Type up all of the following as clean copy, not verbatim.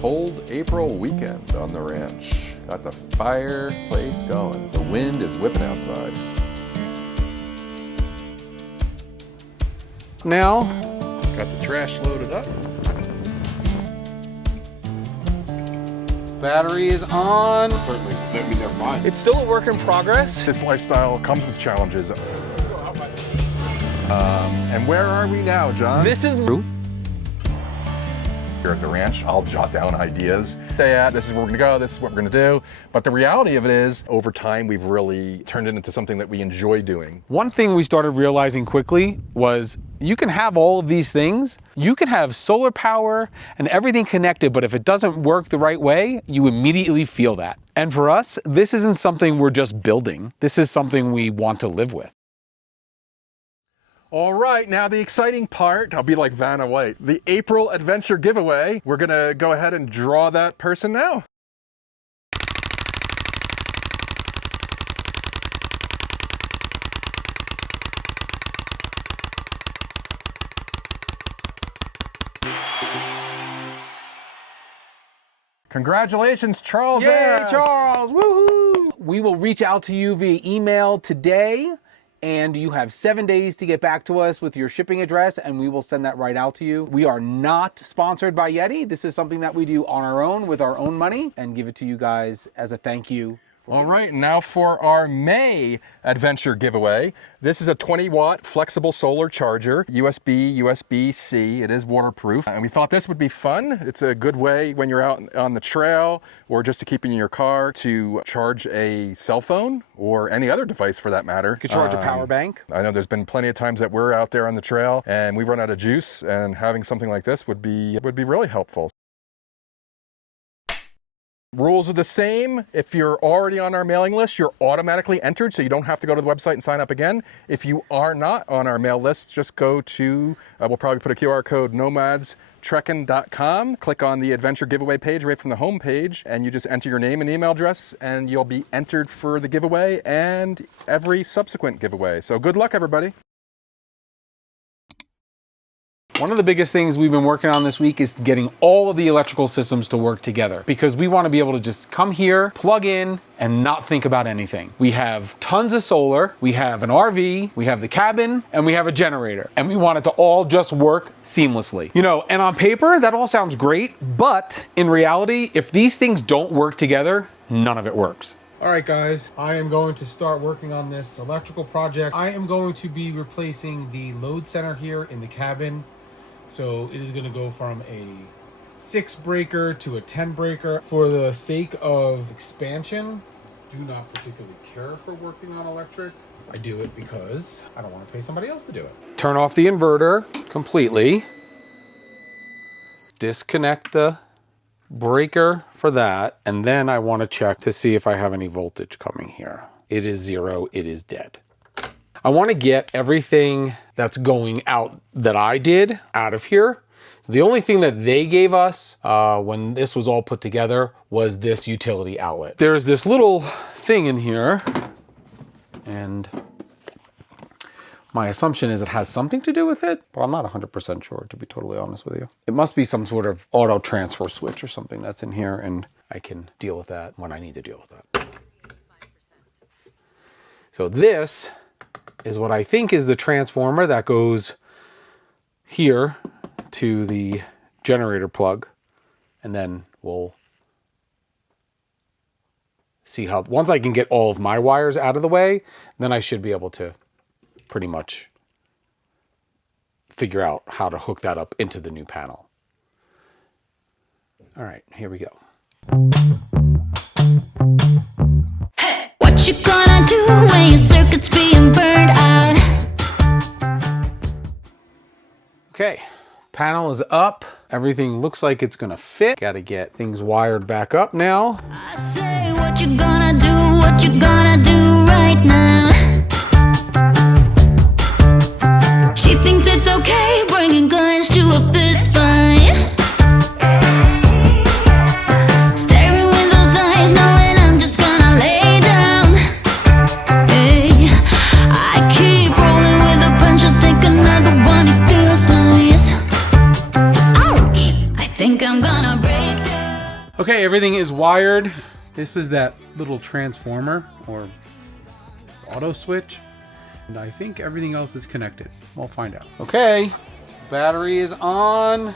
cold April weekend on the ranch. Got the fireplace going. The wind is whipping outside. Now, Got the trash loaded up. battery is on. Certainly, I mean, they're fine. It's still a work in progress. This lifestyle comes with challenges. And where are we now, John? This is Here at the ranch, I'll jot down ideas. Stay at, this is where we're gonna go, this is what we're gonna do. But the reality of it is, over time, we've really turned it into something that we enjoy doing. one thing we started realizing quickly was you can have all of these things. You can have solar power and everything connected, but if it doesn't work the right way, you immediately feel that. And for us, this isn't something we're just building. This is something we want to live with. All right, now the exciting part, I'll be like Vanna White, the April Adventure giveaway. We're gonna go ahead and draw that person now. Congratulations, Charles. Yay, S. Charles, woohoo! We will reach out to you via email today, and you have 7 days to get back to us with your shipping address, and we will send that right out to you. We are not sponsored by Yeti. This is something that we do on our own with our own money and give it to you guys as a thank you. All right, now for our May Adventure giveaway. This is a 20-watt flexible solar charger, USB, USB-C. It is waterproof, and we thought this would be fun. It's a good way when you're out on the trail or just to keep in your car to charge a cell phone or any other device for that matter. You could charge a power bank. I know there's been plenty of times that we're out there on the trail and we run out of juice, and having something like this would be really helpful. Rules are the same. If you're already on our mailing list, you're automatically entered, so you don't have to go to the website and sign up again. If you are not on our mail list, just go to, we'll probably put a QR code, nomadstrekking.com. Click on the adventure giveaway page right from the home page, and you just enter your name and email address, and you'll be entered for the giveaway and every subsequent giveaway. So good luck, everybody. One of the biggest things we've been working on this week is getting all of the electrical systems to work together, because we want to be able to just come here, plug in, and not think about anything. We have tons of solar, we have an RV, we have the cabin, and we have a generator, and we want it to all just work seamlessly. You know, and on paper, that all sounds great, but in reality, if these things don't work together, none of it works. All right, guys, I am going to start working on this electrical project. I am going to be replacing the load center here in the cabin. So it is going to go from a 6 breaker to a 10 breaker. For the sake of expansion, do not particularly care for working on electric. I do it because I don't want to pay somebody else to do it. Turn off the inverter completely. Disconnect the breaker for that. And then I want to check to see if I have any voltage coming here. It is 0. It is dead. I want to get everything that's going out that I did out of here. So the only thing that they gave us when this was all put together was this utility outlet. There's this little thing in here, and my assumption is it has something to do with it, but I'm not 100% sure, to be totally honest with you. It must be some sort of auto transfer switch or something that's in here, and I can deal with that when I need to deal with that. So this is what I think is the transformer that goes here to the generator plug, and then we'll see how, once I can get all of my wires out of the way, then I should be able to pretty much figure out how to hook that up into the new panel. All right, here we go. What you gonna do when your circuit's being burned out? Okay, panel is up. Everything looks like it's gonna fit. Gotta get things wired back up now. I say, what you gonna do right now? She thinks it's okay bringing guns to a fist fight. Staring with those eyes, knowing I'm just gonna lay down. Hey, I keep rolling with the punches, take another one, it feels nice. Ouch! I think I'm gonna break down. Okay, everything is wired. This is that little transformer or auto switch. And I think everything else is connected. We'll find out. Okay, battery is on.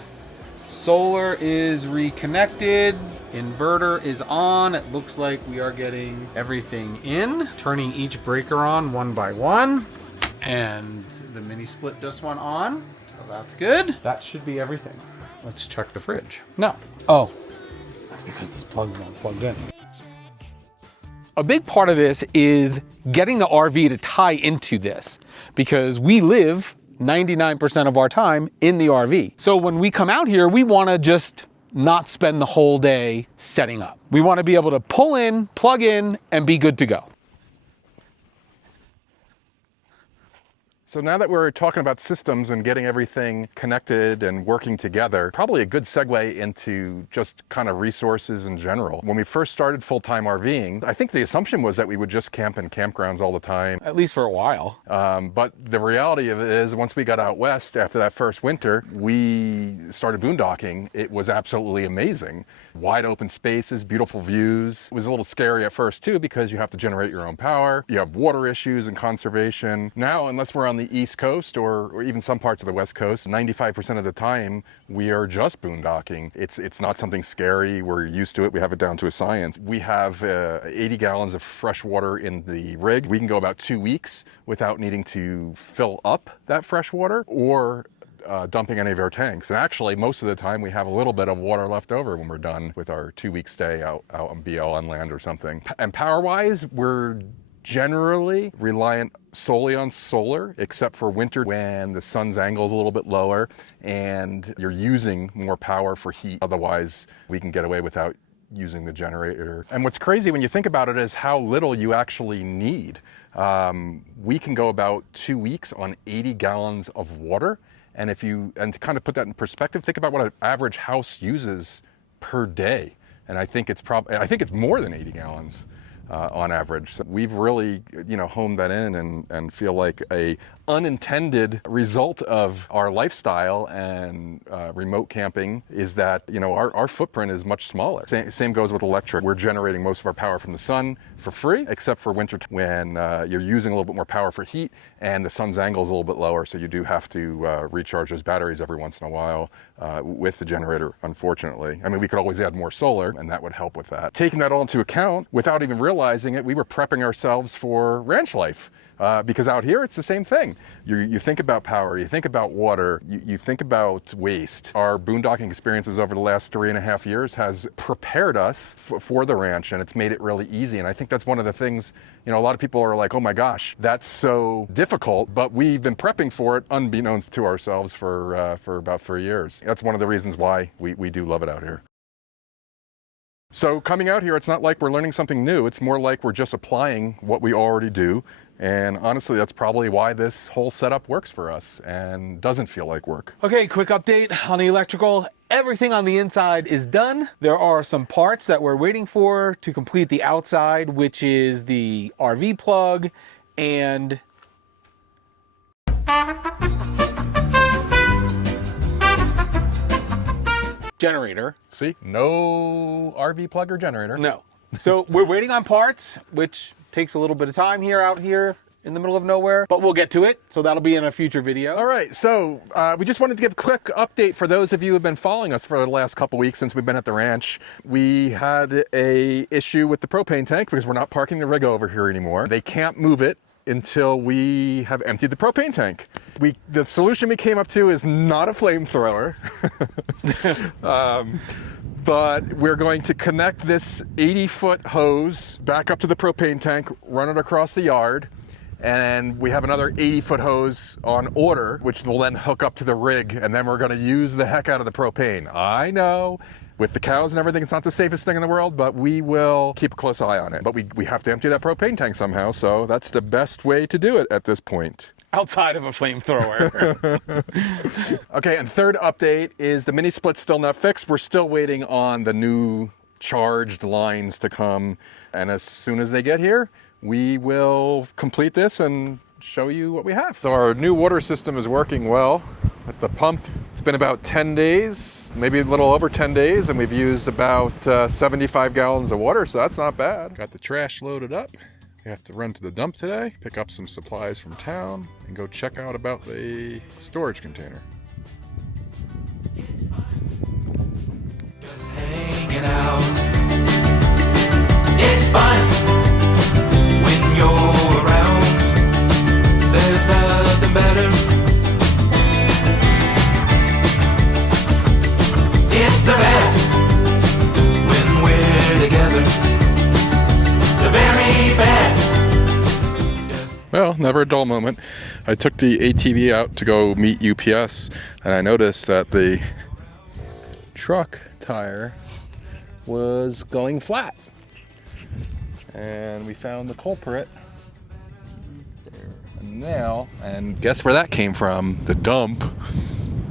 Solar is reconnected. Inverter is on. It looks like we are getting everything in. Turning each breaker on one by one. And the mini split just went on. So that's good. That should be everything. Let's check the fridge. No. Oh, that's because this plug's not plugged in. A big part of this is getting the RV to tie into this because we live 99% of our time in the RV. So when we come out here, we want to just not spend the whole day setting up. We want to be able to pull in, plug in, and be good to go. So now that we're talking about systems and getting everything connected and working together, probably a good segue into just kind of resources in general. When we first started full-time RVing, I think the assumption was that we would just camp in campgrounds all the time. At least for a while. But the reality of it is once we got out west after that first winter, we started boondocking. It was absolutely amazing. Wide open spaces, beautiful views. It was a little scary at first too because you have to generate your own power. You have water issues and conservation. Now, unless we're on the East Coast or even some parts of the West Coast, 95% of the time we are just boondocking. It's not something scary. We're used to it. We have it down to a science. We have 80 gallons of fresh water in the rig. We can go about 2 weeks without needing to fill up that fresh water or dumping any of our tanks. And actually, most of the time we have a little bit of water left over when we're done with our 2-week stay out on BL on land or something. And power-wise, we're generally reliant solely on solar, except for winter when the sun's angle is a little bit lower and you're using more power for heat. Otherwise, we can get away without using the generator. And what's crazy when you think about it is how little you actually need. We can go about 2 weeks on 80 gallons of water. And to kind of put that in perspective, think about what an average house uses per day. And I think it's more than 80 gallons. On average. So we've really, honed that in and feel like a unintended result of our lifestyle and remote camping is that, our footprint is much smaller. Same goes with electric. We're generating most of our power from the sun for free, except for winter when you're using a little bit more power for heat and the sun's angle is a little bit lower. So you do have to recharge those batteries every once in a while with the generator, unfortunately. I mean, we could always add more solar and that would help with that. Taking that all into account, without even realizing it, we were prepping ourselves for ranch life. Because out here, it's the same thing. You think about power, you think about water, you think about waste. Our boondocking experiences over the last 3.5 years has prepared us for the ranch, and it's made it really easy. And I think that's one of the things, a lot of people are like, oh my gosh, that's so difficult, but we've been prepping for it unbeknownst to ourselves for about 3 years. That's one of the reasons why we do love it out here. So coming out here, it's not like we're learning something new. It's more like we're just applying what we already do. And honestly, that's probably why this whole setup works for us and doesn't feel like work. Okay, quick update on the electrical. Everything on the inside is done. There are some parts that we're waiting for to complete the outside, which is the RV plug and generator. See, no RV plug or generator. No. So we're waiting on parts, which takes a little bit of time out here in the middle of nowhere, but we'll get to it. So that'll be in a future video. All right. So we just wanted to give a quick update for those of you who have been following us for the last couple weeks since we've been at the ranch. We had a issue with the propane tank because we're not parking the rig over here anymore. They can't move it until we have emptied the propane tank. The solution we came up to is not a flamethrower, but we're going to connect this 80-foot hose back up to the propane tank, run it across the yard, and we have another 80-foot hose on order, which will then hook up to the rig, and then we're gonna use the heck out of the propane. I know, with the cows and everything, it's not the safest thing in the world, but we will keep a close eye on it. But we have to empty that propane tank somehow, so that's the best way to do it at this point. Outside of a flamethrower. Okay, and third update is the mini split's still not fixed. We're still waiting on the new charged lines to come. And as soon as they get here, we will complete this and show you what we have. So our new water system is working well. at the pump. It's been about 10 days, maybe a little over 10 days, and we've used about 75 gallons of water, so that's not bad. Got the trash loaded up. We have to run to the dump today, pick up some supplies from town, and go check out about the storage container. Just hanging out. It's fun when you're around. There's nothing better. It's the best when we're together. The very best. Well, never a dull moment. I took the ATV out to go meet UPS, and I noticed that the truck tire was going flat. And we found the culprit there and now, and guess where that came from? The dump.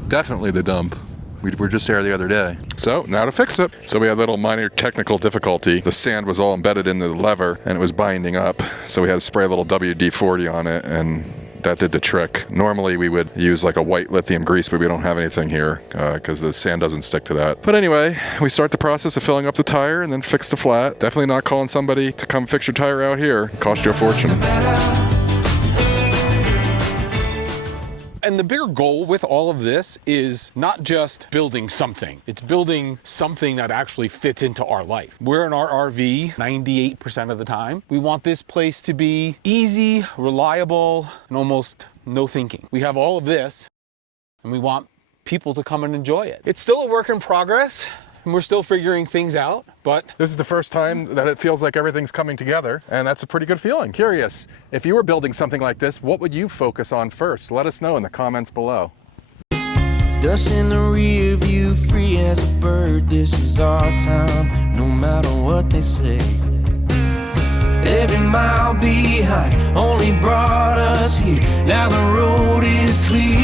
Definitely the dump. We were just there the other day. So now to fix it. So we had a little minor technical difficulty. The sand was all embedded in the lever and it was binding up. So we had to spray a little WD-40 on it, and that did the trick. Normally we would use like a white lithium grease, but we don't have anything here because the sand doesn't stick to that. But anyway, we start the process of filling up the tire and then fix the flat. Definitely not calling somebody to come fix your tire out here. Cost you a fortune. And the bigger goal with all of this is not just building something. It's building something that actually fits into our life. We're in our RV 98% of the time. We want this place to be easy, reliable, and almost no thinking. We have all of this, and we want people to come and enjoy it. It's still a work in progress, and we're still figuring things out, but This is the first time that it feels like everything's coming together, and that's a pretty good feeling. Curious, if you were building something like this, what would you focus on first? Let us know in the comments below. Dust in the rear view, free as a bird. This is our time, no matter what they say. Every mile behind only brought us here. Now the road is clear.